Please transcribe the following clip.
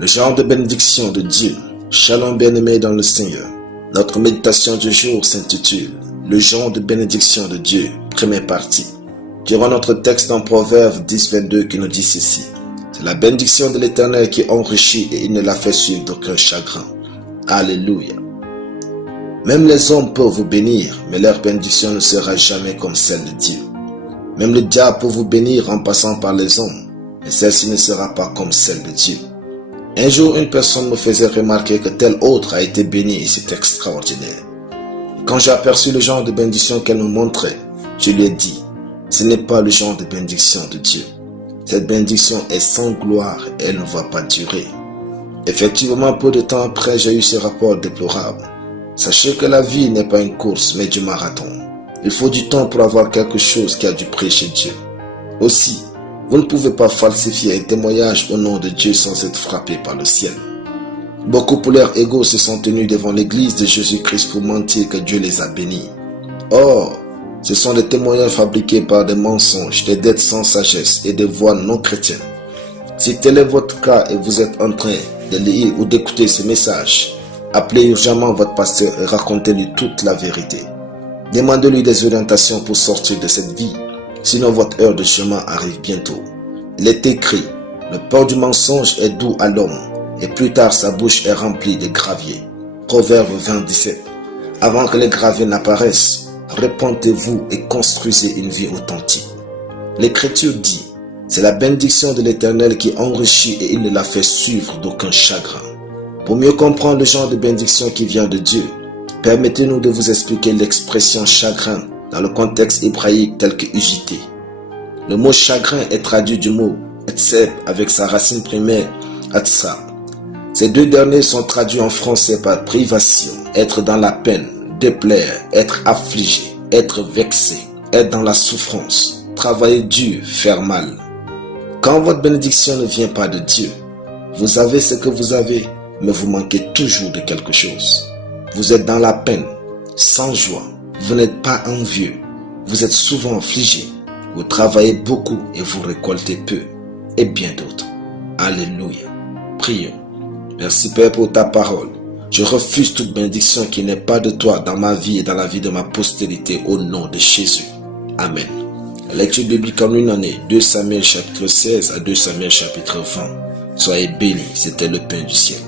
Le genre de bénédiction de Dieu. Shalom bien-aimés dans le Seigneur. Notre méditation du jour s'intitule Le genre de bénédiction de Dieu, première partie. Durant notre texte en Proverbe 10-22 qui nous dit ceci. C'est la bénédiction de l'Éternel qui enrichit et il ne la fait suivre d'aucun chagrin. Alléluia. Même les hommes peuvent vous bénir, mais leur bénédiction ne sera jamais comme celle de Dieu. Même le diable peut vous bénir en passant par les hommes, mais celle-ci ne sera pas comme celle de Dieu. Un jour, une personne me faisait remarquer que tel autre a été béni et c'est extraordinaire. Quand j'ai aperçu le genre de bénédiction qu'elle me montrait, je lui ai dit, ce n'est pas le genre de bénédiction de Dieu. Cette bénédiction est sans gloire et elle ne va pas durer. Effectivement, peu de temps après, j'ai eu ce rapport déplorable. Sachez que la vie n'est pas une course, mais du marathon. Il faut du temps pour avoir quelque chose qui a du prix chez Dieu. Aussi, vous ne pouvez pas falsifier un témoignage au nom de Dieu sans être frappé par le ciel. Beaucoup pour leur ego se sont tenus devant l'église de Jésus-Christ pour mentir que Dieu les a bénis. Or, ce sont des témoignages fabriqués par des mensonges, des dettes sans sagesse et des voix non chrétiennes. Si tel est votre cas et vous êtes en train de lire ou d'écouter ce message, appelez urgemment votre pasteur et racontez-lui toute la vérité. Demandez-lui des orientations pour sortir de cette vie. Sinon votre heure de chemin arrive bientôt. Il est écrit, le pain du mensonge est doux à l'homme, et plus tard sa bouche est remplie de gravier. Proverbe 20-17. Avant que les graviers n'apparaissent, repentez-vous et construisez une vie authentique. L'Écriture dit, c'est la bénédiction de l'Éternel qui enrichit et il ne la fait suivre d'aucun chagrin. Pour mieux comprendre le genre de bénédiction qui vient de Dieu, permettez-nous de vous expliquer l'expression chagrin dans le contexte hébraïque tel que usité. Le mot chagrin est traduit du mot etseb avec sa racine primaire atsa. Ces deux derniers sont traduits en français par privation, être dans la peine, déplaire, être affligé, être vexé, être dans la souffrance, travailler dur, faire mal. Quand votre bénédiction ne vient pas de Dieu, vous avez ce que vous avez, mais vous manquez toujours de quelque chose. Vous êtes dans la peine, sans joie. Vous n'êtes pas envieux, vous êtes souvent affligé, vous travaillez beaucoup et vous récoltez peu, et bien d'autres. Alléluia. Prions. Merci Père pour ta parole. Je refuse toute bénédiction qui n'est pas de toi dans ma vie et dans la vie de ma postérité au nom de Jésus. Amen. La lecture biblique en une année, 2 Samuel chapitre 16 à 2 Samuel chapitre 20. Soyez bénis, c'était le pain du ciel.